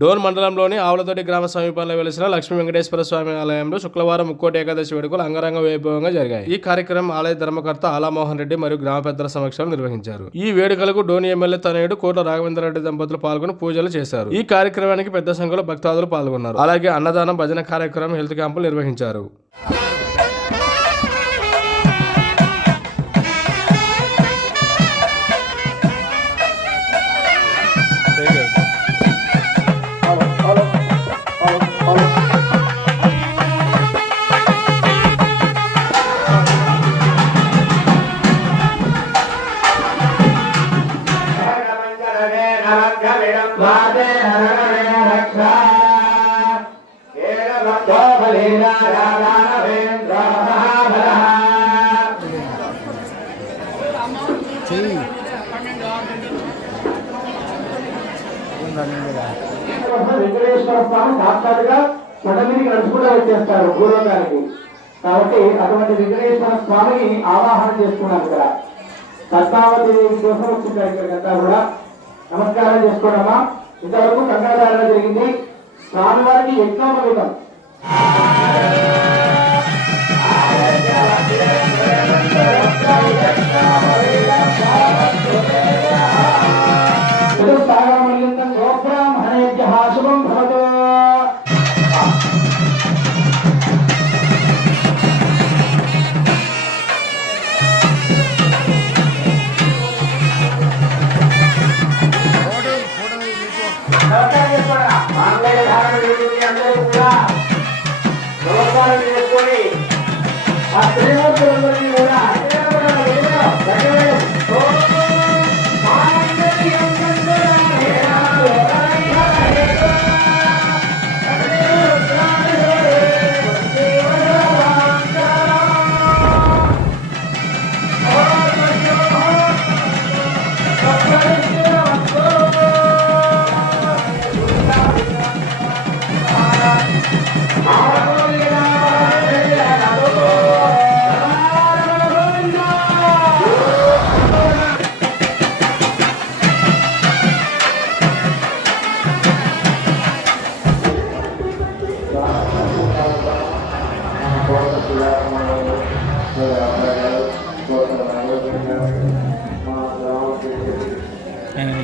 డోన్ మండలంలోని ఆవులతోటి గ్రామ సమీపంలో వెలిసిన లక్ష్మీ వెంకటేశ్వర స్వామి ఆలయంలో శుక్రవారం ముక్కోటి ఏకాదశి వేడుకలు అంగరంగ వైభవంగా జరిగాయి. ఈ కార్యక్రమం ఆలయ ధర్మకర్త ఆలామోహన్ రెడ్డి మరియు గ్రామ పెద్దల సమక్షంలో నిర్వహించారు. ఈ వేడుకలకు డోని ఎమ్మెల్యే తనయుడు కోట్ల రాఘవేంద్ర రెడ్డి దంపతులు పాల్గొని పూజలు చేశారు. ఈ కార్యక్రమానికి పెద్ద సంఖ్యలో భక్తాదులు పాల్గొన్నారు. అలాగే అన్నదానం భజన కార్యక్రమం హెల్త్ క్యాంపులు నిర్వహించారు. వెంకటేశ్వర స్వామి సాక్షాత్గా కొండ నడుచుకుంటూ వచ్చేస్తారు భూలోకానికి కాబట్టి అటువంటి వెంకటేశ్వర స్వామిని ఆవాహన చేసుకున్నాం ఇక్కడ పద్మావతి దేవి కోసం వచ్చింటారు ఇక్కడ కూడా నమస్కారం చేసుకోవడమా? ఇంతవరకు కంగాధారణ జరిగింది. స్వామివారికి యజ్ఞోపవీతం నమస్కారం చేసుకొని ఆ శ్రీమంతులందరినీ కూడా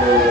Lord.